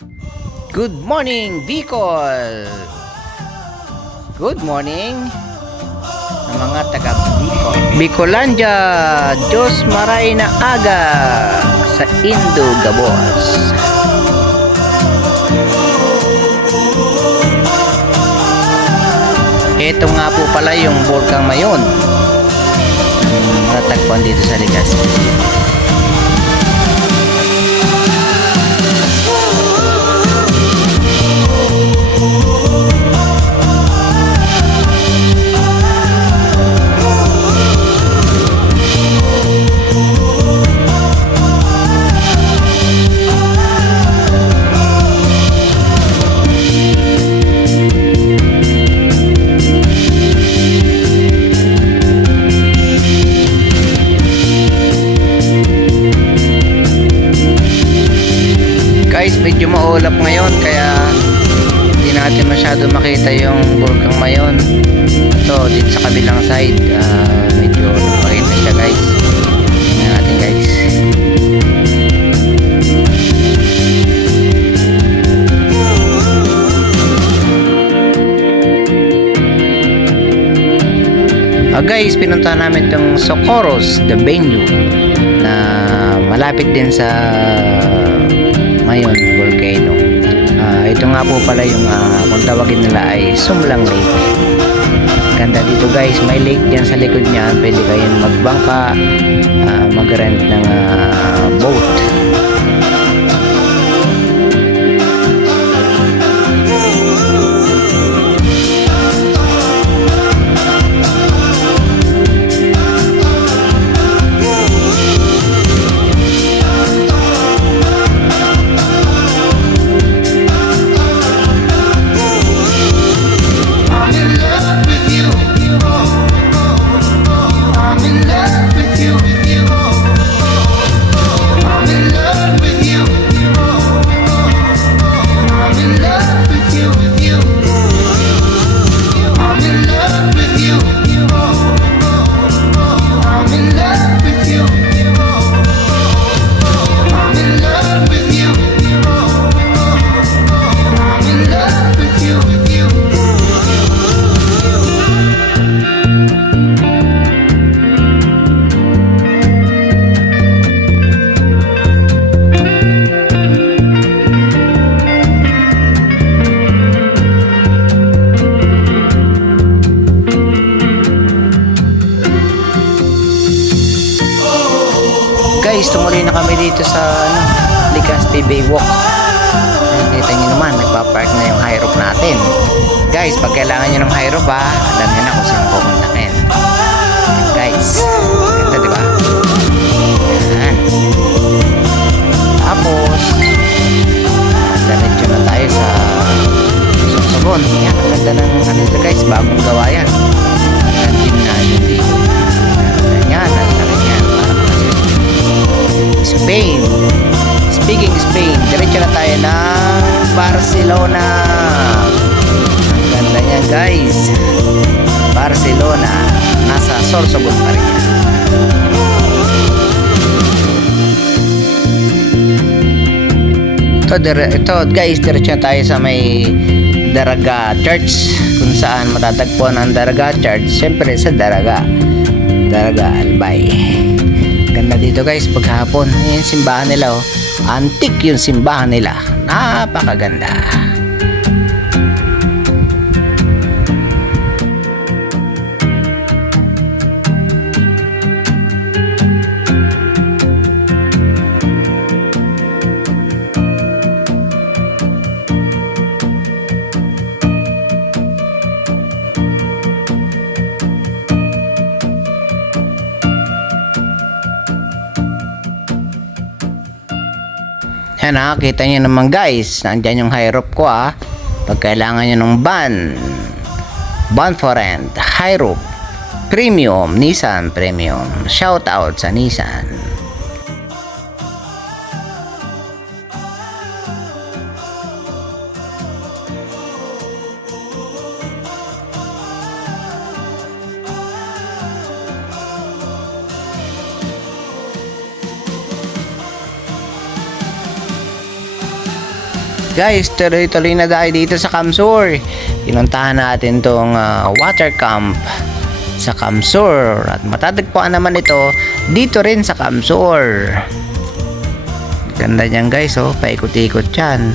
Good morning, Bicol! Good morning sa mga taga Bicol. Bicolandia, Diyos maray na aga sa Indo Gabos. Ito nga po pala yung Volcang Mayon. Natagpuan dito sa Legazpi. Guys, medyo maulap ngayon kaya hindi natin masyado makita yung Volcang Mayon. Ito, dito sa kabilang side, medyo makita siya guys. Tingnan natin guys. Guys, pinuntahan namin itong Socorros, the venue na malapit din sa Mayon Volcano. Ito nga po pala yung kung tawagin nila ay Sumlang Lake. Ganda dito guys, may lake dyan sa likod niya. Pwede kayong magbangka, mag-rent ng boat. Guys, tumuloy na kami dito sa Legazpi Bay Walk. Nakita nyo naman, nagpa-park na yung high rope natin. Guys, pag kailangan nyo ng high rope alam nyo na kung saan pupuntahin. Guys, ganda diba? Yan. Tapos diretso na tayo sa Sorsogon. Yan, ang ganda ng dito guys, bagong gawa yan. Ang gymnasium dito. Yan, ang laki yan. Spain. Speaking Spain, diretso na tayo ng Barcelona. Ang ganda niya guys. Barcelona. Nasa Sorsogon pa rin yan. Ito guys, diretso na tayo sa may Daraga Church, kung saan matatagpuan ang Daraga Church. Siyempre sa Daraga Albay. Ganda dito guys paghapon. Yung simbahan nila antique yung simbahan nila. Napakaganda. Yan kita nyo naman guys, nandyan yung high rope ko pag kailangan nyo ng van for rent, high rope, premium, Nissan premium. Shout out sa Nissan. Guys, tuloy-tuloy na tayo dito sa Kamsur. Pinuntahan natin tong water camp sa Kamsur. At matatagpuan naman ito dito rin sa Kamsur. Ganda niyan guys, oh. Paikot-ikot yan.